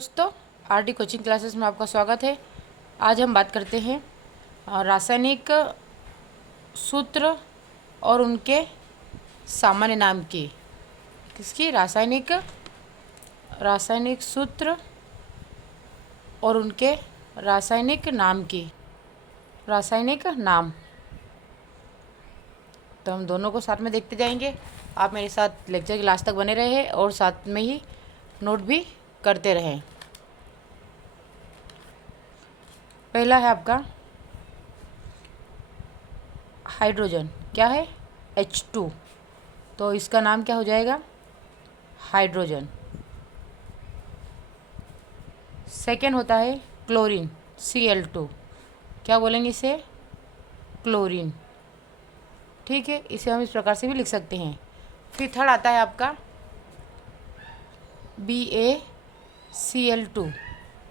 दोस्तों, RD coaching classes में आपका स्वागत है। आज हम बात करते हैं रासायनिक सूत्र और उनके सामान्य नाम की। किसकी? रासायनिक सूत्र और उनके रासायनिक नाम की। रासायनिक नाम तो हम दोनों को साथ में देखते जाएंगे। आप मेरे साथ लेक्चर की लास्ट तक बने रहे और साथ में ही नोट भी करते रहें। पहला है आपका हाइड्रोजन। क्या है? H2। तो इसका नाम क्या हो जाएगा? हाइड्रोजन। सेकेंड होता है क्लोरीन, Cl2। क्या बोलेंगे इसे? क्लोरीन। ठीक है, इसे हम इस प्रकार से भी लिख सकते हैं। फिर थर्ड आता है आपका BaCl2।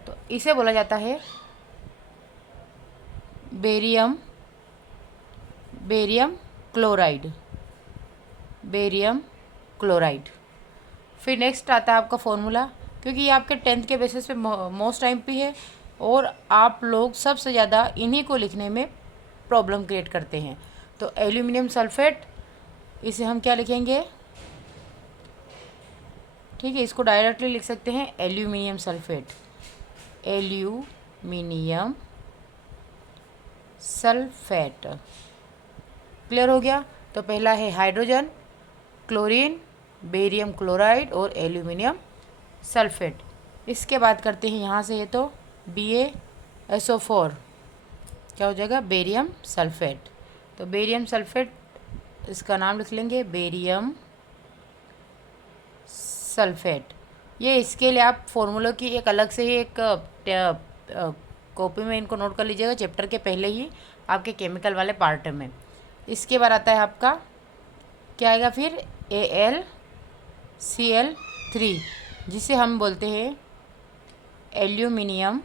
तो इसे बोला जाता है बेरियम क्लोराइड। फिर नेक्स्ट आता है आपका फॉर्मूला, क्योंकि ये आपके 10th के बेसिस पे मोस्ट टाइम पे है और आप लोग सबसे ज़्यादा इन्हीं को लिखने में प्रॉब्लम क्रिएट करते हैं। तो एल्यूमिनियम सल्फेट, इसे हम क्या लिखेंगे? ठीक है, इसको डायरेक्टली लिख सकते हैं aluminium sulphate. Aluminium sulphate. Clear हो गया? तो पहला है हाइड्रोजन, क्लोरीन, बेरियम क्लोराइड और एल्यूमिनियम सल्फेट। इसके बाद करते हैं यहाँ से, ये तो BaSO4। क्या हो जाएगा? Barium sulphate. तो बेरियम सल्फेट, इसका नाम लिख लेंगे बेरियम सल्फेट। ये इसके लिए आप फॉर्मूलों की एक अलग से ही एक कॉपी में इनको नोट कर लीजिएगा, चैप्टर के पहले ही आपके केमिकल वाले पार्ट में। इसके बाद आता है आपका क्या आएगा फिर? AlCl3, जिसे हम बोलते हैं एल्यूमिनियम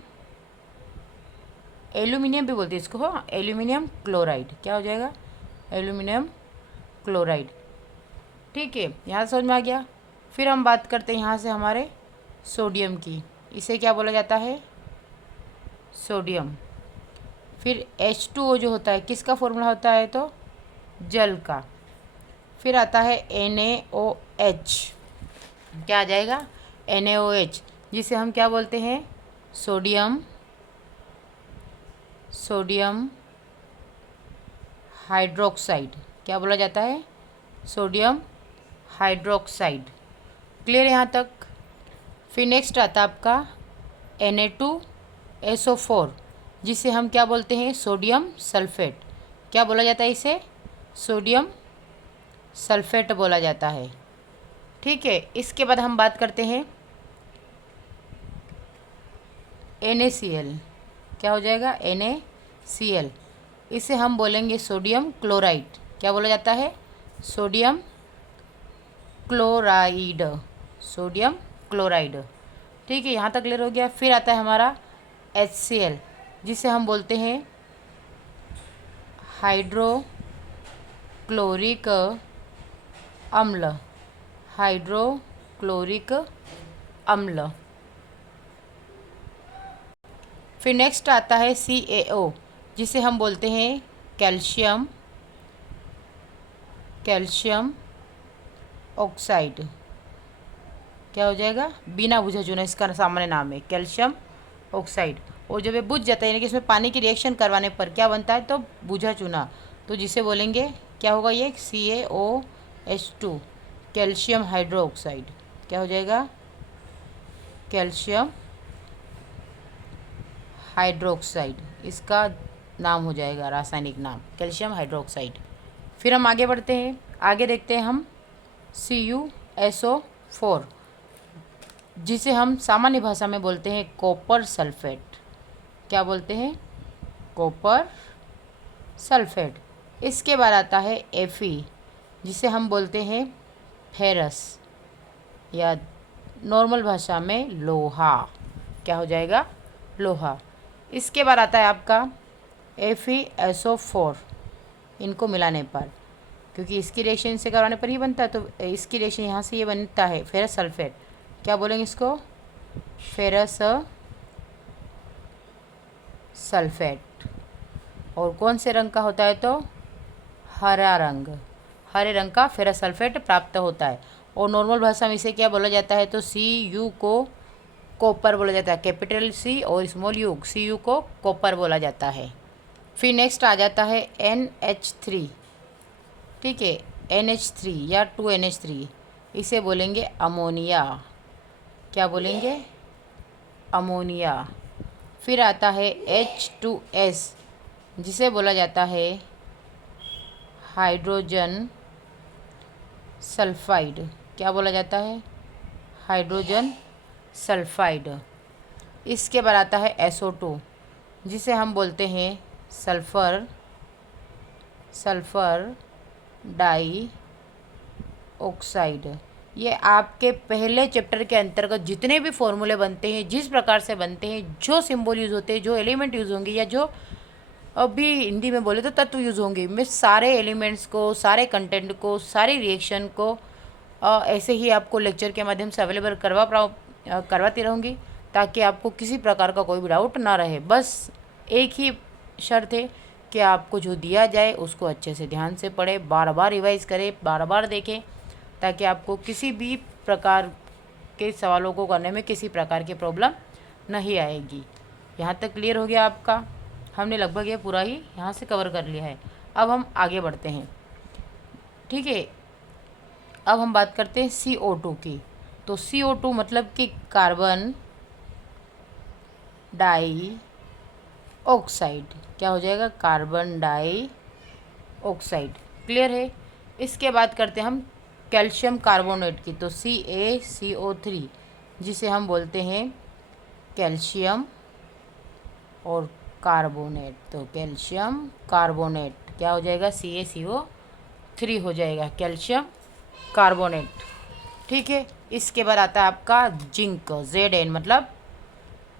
भी बोलते हैं इसको, हाँ, एल्यूमिनियम क्लोराइड। क्या हो जाएगा? Aluminium chloride. ठीक है, यहाँ समझ में आ गया। फिर हम बात करते हैं यहाँ से हमारे सोडियम की। इसे क्या बोला जाता है? सोडियम। फिर H2O जो होता है, किसका फॉर्मूला होता है? तो जल का। फिर आता है NaOH। क्या आ जाएगा? NaOH, जिसे हम क्या बोलते हैं? Sodium hydroxide. क्या बोला जाता है? Sodium hydroxide. क्लियर यहाँ तक? फिर नेक्स्ट आता है आपका Na2SO4, जिसे हम क्या बोलते हैं? Sodium sulphate. क्या बोला जाता है इसे? सोडियम सल्फेट बोला जाता है। ठीक है, इसके बाद हम बात करते हैं NaCl। क्या हो जाएगा? NaCl। इसे हम बोलेंगे सोडियम क्लोराइड। क्या बोला जाता है? Sodium chloride. ठीक है, यहाँ तक क्लियर हो गया। फिर आता है हमारा HCl, जिसे हम बोलते हैं हाइड्रोक्लोरिक अम्ल। फिर नेक्स्ट आता है CaO, जिसे हम बोलते हैं कैल्शियम ऑक्साइड। क्या हो जाएगा? बिना बुझा चुना, इसका सामान्य नाम है कैल्शियम ऑक्साइड। और जब ये बुझ जाता है, यानी कि इसमें पानी की रिएक्शन करवाने पर क्या बनता है? तो बुझा चुना। तो जिसे बोलेंगे क्या होगा? ये CaOH2, कैल्शियम हाइड्रोक्साइड। क्या हो जाएगा? कैल्शियम हाइड्रोक्साइड, इसका नाम हो जाएगा, रासायनिक नाम कैल्शियम हाइड्रोक्साइड। फिर हम आगे बढ़ते हैं। आगे देखते हैं हम CuSO4, जिसे हम सामान्य भाषा में बोलते हैं कॉपर सल्फेट। क्या बोलते हैं? Copper sulphate. इसके बाद आता है Fe, जिसे हम बोलते हैं फेरस, या नॉर्मल भाषा में लोहा। क्या हो जाएगा? लोहा। इसके बाद आता है आपका FeSO4। इनको मिलाने पर, क्योंकि इसकी रिएक्शन से करवाने पर ही बनता है, तो इसकी रिएक्शन यहाँ से ये बनता है फेरस सल्फेट। क्या बोलेंगे इसको? Ferrous sulphate. और कौन से रंग का होता है? तो हरा रंग, हरे रंग का फेरस सल्फेट प्राप्त होता है। और नॉर्मल भाषा में इसे क्या बोला जाता है? तो Cu को कॉपर बोला जाता है, कैपिटल C और स्मॉल u, Cu को कॉपर बोला जाता है। फिर नेक्स्ट आ जाता है NH3, ठीक है, NH3 या 2NH3, इसे बोलेंगे अमोनिया। क्या बोलेंगे? अमोनिया। फिर आता है H2S, जिसे बोला जाता है हाइड्रोजन सल्फाइड। क्या बोला जाता है? Hydrogen sulphide. इसके बाद आता है SO2, जिसे हम बोलते हैं सल्फर डाई ऑक्साइड। ये आपके पहले चैप्टर के अंतर्गत जितने भी फॉर्मूले बनते हैं, जिस प्रकार से बनते हैं, जो सिंबल यूज़ होते हैं, जो एलिमेंट यूज़ होंगे, या जो अभी हिंदी में बोले तो तत्व यूज़ होंगे, मैं सारे एलिमेंट्स को, सारे कंटेंट को, सारी रिएक्शन को ऐसे ही आपको लेक्चर के माध्यम से अवेलेबल करवाती रहूँगी, ताकि आपको किसी प्रकार का कोई भी डाउट ना रहे। बस एक ही शर्त है कि आपको जो दिया जाए उसको अच्छे से ध्यान से पढ़ें, बार बार रिवाइज़ करें, बार बार देखें, ताकि आपको किसी भी प्रकार के सवालों को करने में किसी प्रकार की प्रॉब्लम नहीं आएगी। यहाँ तक क्लियर हो गया आपका? हमने लगभग ये पूरा ही यहाँ से कवर कर लिया है। अब हम आगे बढ़ते हैं, ठीक है। अब हम बात करते हैं CO2 की। तो CO2 मतलब कि कार्बन डाई ऑक्साइड। क्या हो जाएगा? Carbon die oxide. क्लियर है? इसके बाद करते हैं हम कैल्शियम कार्बोनेट की। तो CaCO3, जिसे हम बोलते हैं कैल्शियम और कार्बोनेट। तो कैल्शियम कार्बोनेट क्या हो जाएगा? CaCO3 हो जाएगा, कैल्शियम कार्बोनेट, ठीक है। इसके बाद आता है आपका जिंक, Zn मतलब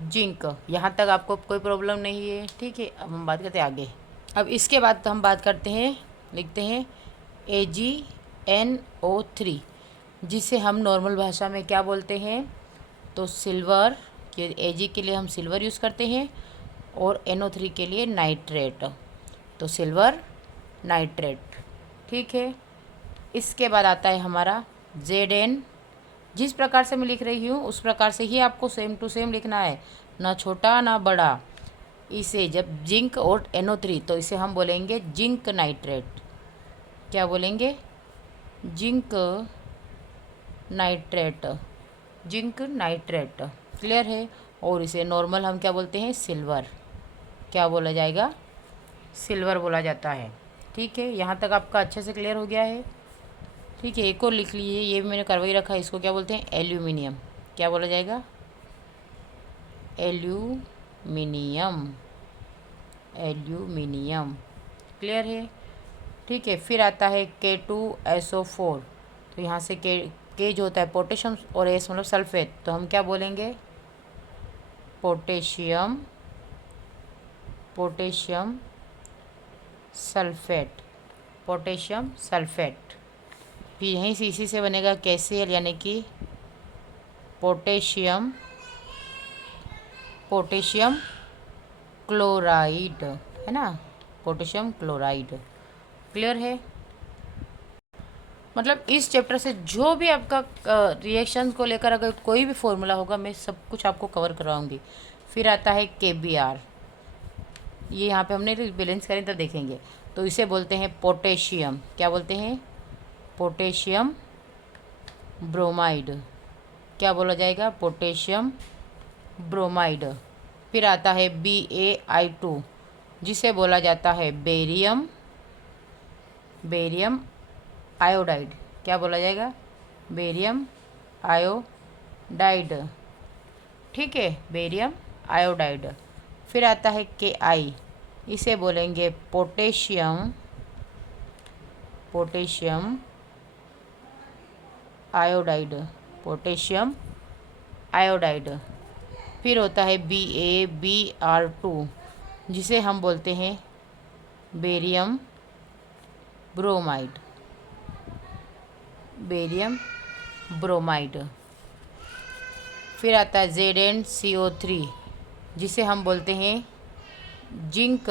जिंक। यहाँ तक आपको कोई प्रॉब्लम नहीं है, ठीक है। अब हम बात करते हैं आगे। अब इसके बाद हम बात करते हैं, लिखते हैं AgNO3, जिसे हम नॉर्मल भाषा में क्या बोलते हैं? तो सिल्वर के Ag के लिए हम सिल्वर यूज़ करते हैं, और NO3 के लिए नाइट्रेट। तो सिल्वर नाइट्रेट, ठीक है। इसके बाद आता है हमारा Zn। जिस प्रकार से मैं लिख रही हूँ उस प्रकार से ही आपको सेम टू सेम लिखना है, ना छोटा ना बड़ा। इसे जब जिंक और NO3, तो इसे हम बोलेंगे जिंक नाइट्रेट। क्या बोलेंगे? Zinc nitrate, zinc nitrate. Clear है? और इसे नॉर्मल हम क्या बोलते हैं? सिल्वर। क्या बोला जाएगा? सिल्वर बोला जाता है, ठीक है। यहाँ तक आपका अच्छे से क्लियर हो गया है, ठीक है। एक और लिख लीजिए, ये भी मैंने करवा ही रखा है, इसको क्या बोलते हैं? एल्यूमिनियम। क्या बोला जाएगा? Aluminium, aluminium. क्लियर है? ठीक है। फिर आता है K2SO4। तो यहाँ से के जो होता है पोटेशियम, और एस मतलब सल्फेट, तो हम क्या बोलेंगे? Potassium, potassium sulphate, potassium sulphate. फिर यहीं से इसी से बनेगा KCl, यानी कि पोटेशियम, पोटेशियम क्लोराइड, है ना, पोटेशियम क्लोराइड। क्लियर है? मतलब इस चैप्टर से जो भी आपका रिएक्शन को लेकर अगर कोई भी फॉर्मूला होगा, मैं सब कुछ आपको कवर करवाऊंगी। फिर आता है KBr, ये यहाँ पे हमने बैलेंस करें तो देखेंगे। तो इसे बोलते हैं पोटेशियम। क्या बोलते हैं? Potassium bromide. क्या बोला जाएगा? Potassium bromide. फिर आता है BaI2, जिसे बोला जाता है बेरियम, बेरियम आयोडाइड। क्या बोला जाएगा? बेरियम आयोडाइड, ठीक है, बेरियम आयोडाइड। फिर आता है Ki, इसे बोलेंगे potassium, potassium iodide, potassium iodide. फिर होता है BaBr2, जिसे हम बोलते हैं बेरियम ब्रोमाइड, बेरियम ब्रोमाइड। फिर आता है ZnCO3 जिसे हम बोलते हैं जिंक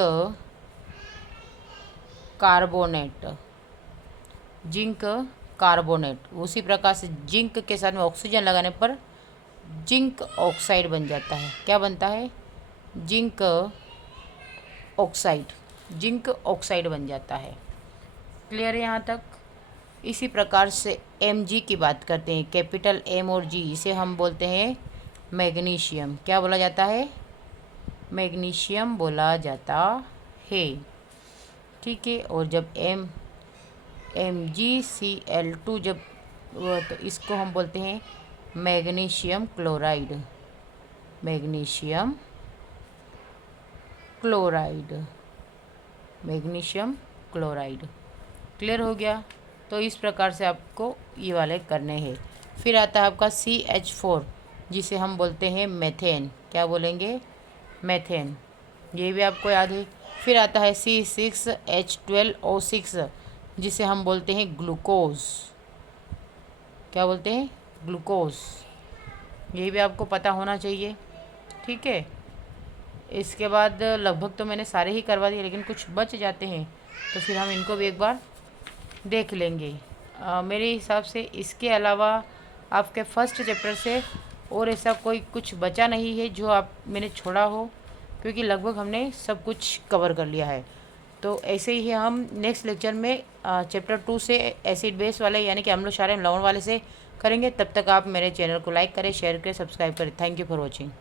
कार्बोनेट। जिंक कार्बोनेट उसी प्रकार से जिंक के साथ में ऑक्सीजन लगाने पर जिंक ऑक्साइड बन जाता है। क्या बनता है? Zinc oxide. जिंक ऑक्साइड बन जाता है। क्लियर है यहाँ तक? इसी प्रकार से Mg की बात करते हैं, कैपिटल M और G, इसे हम बोलते हैं मैग्नीशियम। क्या बोला जाता है? मैग्नीशियम बोला जाता है। ठीक है। और जब MgCl2 जब तो इसको हम बोलते हैं magnesium chloride. Magnesium chloride. Magnesium chloride. Clear हो गया? तो इस प्रकार से आपको ये वाले करने हैं। फिर आता है आपका CH4 जिसे हम बोलते हैं मेथेन। क्या बोलेंगे? मेथेन। ये भी आपको याद है। फिर आता है C6H12O6 जिसे हम बोलते हैं ग्लूकोज। क्या बोलते हैं? ग्लूकोज। ये भी आपको पता होना चाहिए। ठीक है। इसके बाद लगभग तो मैंने सारे ही करवा दिए, लेकिन कुछ बच जाते हैं तो फिर हम इनको भी एक बार देख लेंगे। मेरे हिसाब से इसके अलावा आपके फर्स्ट चैप्टर से और ऐसा कोई कुछ बचा नहीं है जो मैंने छोड़ा हो, क्योंकि लगभग हमने सब कुछ कवर कर लिया है। तो ऐसे ही हम नेक्स्ट लेक्चर में चैप्टर 2 से एसिड बेस वाले यानी कि अम्ल क्षार एवं लवण वाले से करेंगे। तब तक आप मेरे चैनल को लाइक करें, शेयर करें, सब्सक्राइब करें। Thank you for watching.